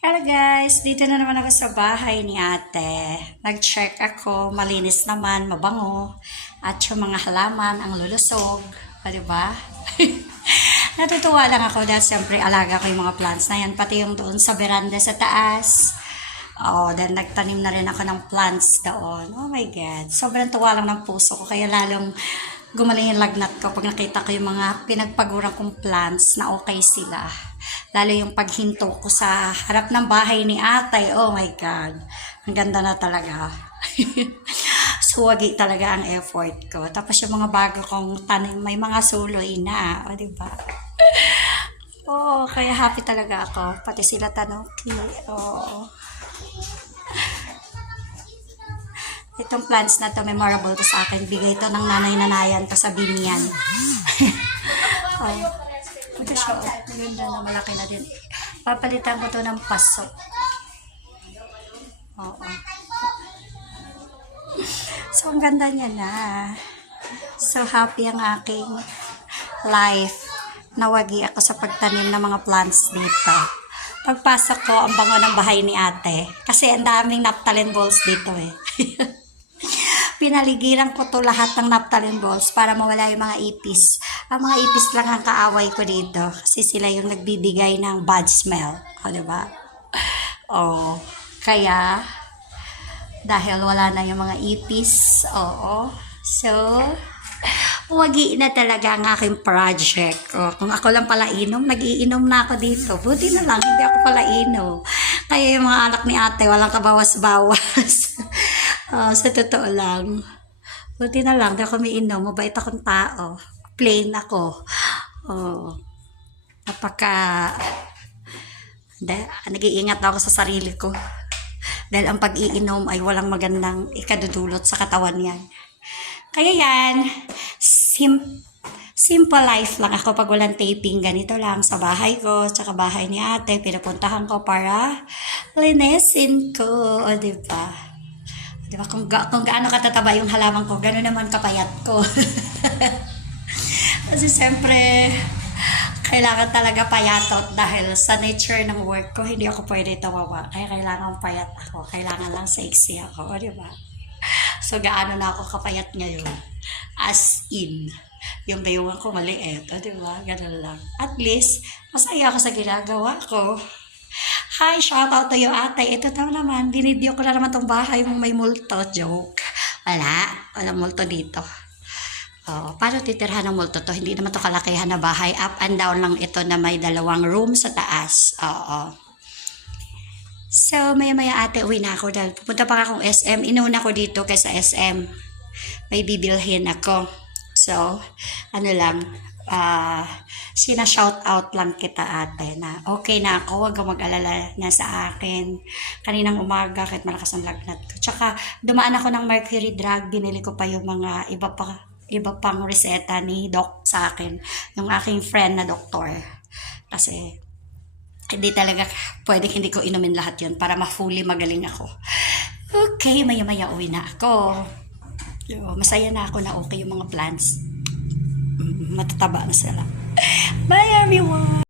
Hello guys, dito na naman ako sa bahay ni ate. Nag-check ako, malinis naman, mabango. At yung mga halaman, ang lulusog. O, diba? Natutuwa lang ako dahil siyempre alaga ko yung mga plants na yan. Pati yung doon sa veranda sa taas. Oh, then nagtanim na rin ako ng plants doon. Oh my God. Sobrang tuwa lang ng puso ko. Kaya lalong gumaling yung lagnat ko pag nakita ko yung mga pinagpagurang kong plants na okay sila. Lalo yung paghinto ko sa harap ng bahay ni ate. Oh my God. Ang ganda na talaga. Suwagi talaga ang effort ko. Tapos yung mga bago kong tanim, may mga suloy na. O, diba? Oh, kaya happy talaga ako. Pati sila Tanuki. Oh. Itong plants na to memorable to sa akin. Bigay to ng nanay-nanayan ko sa binyan. Oh. Ito siya. Ganda na, malaki na din. Papalitan ko to ng paso. Oo. So, ang ganda niya na. So, happy ang aking life. Nawagi ako sa pagtanim ng mga plants dito. Pagpasok ko, ang bango ng bahay ni ate. Kasi ang daming naphthalene balls dito eh. Pinaligiran ko to lahat ng naphthalene balls para mawala yung mga ipis. Ang mga ipis lang ang kaaway ko dito. Kasi sila yung nagbibigay ng bad smell. O, diba? O, kaya, dahil wala na yung mga ipis, oo. So, wagi na talaga ang aking project. O, kung ako lang pala inom, nag-iinom na ako dito. Buti na lang, hindi ako pala inom. Kaya yung mga anak ni ate, walang kabawas-bawas. Sa totoo lang. Buti na lang, di ako umiinom. Mabait akong tao. Plain ako. Nag-iingat ako sa sarili ko. Dahil ang pag-iinom ay walang magandang ikadudulot sa katawan yan. Kaya yan, simple life lang ako pag walang taping. Ganito lang sa bahay ko, tsaka bahay ni ate. Pinapuntahan ko para linisin ko. O, diba? Diba? Kung gaano katataba yung halaman ko, gano'n naman kapayat ko. Kasi siyempre, kailangan talaga payatot dahil sa nature ng work ko, hindi ako pwede tawawa. Kaya kailangan payat ako. Kailangan lang sexy ako. O, diba? So, gaano na ako kapayat ngayon? As in, yung bayuhan ko maliit. O, diba? Ganun lang. At least, masaya ako sa ginagawa ko. Hi, shout out to you ate. Ito naman, binidyo ko na naman tong bahay mong may multo. Joke. Walang multo dito. Paano titirhan ng multo to? Hindi naman to kalakihan na bahay. Up and down lang ito na may 2 room sa taas. Oo. So, maya-maya ate, uwi na ako dahil pupunta pa akong SM. Inuna ko dito kaysa SM. May bibilhin ako. So, sina-shout out lang kita ate na okay na ako, huwag kang mag-alala na sa akin. Kaninang umaga, kahit malakas ang lagnat ko. Tsaka, dumaan ako ng Mercury drug, binili ko pa yung mga iba pang reseta ni Doc sa akin. Yung aking friend na doktor. Kasi, hindi talaga pwede hindi ko inumin lahat yun para ma-fully magaling ako. Okay, maya-maya uwi na ako. Masaya na ako na okay yung mga plants. Matataba na sila. Bye everyone!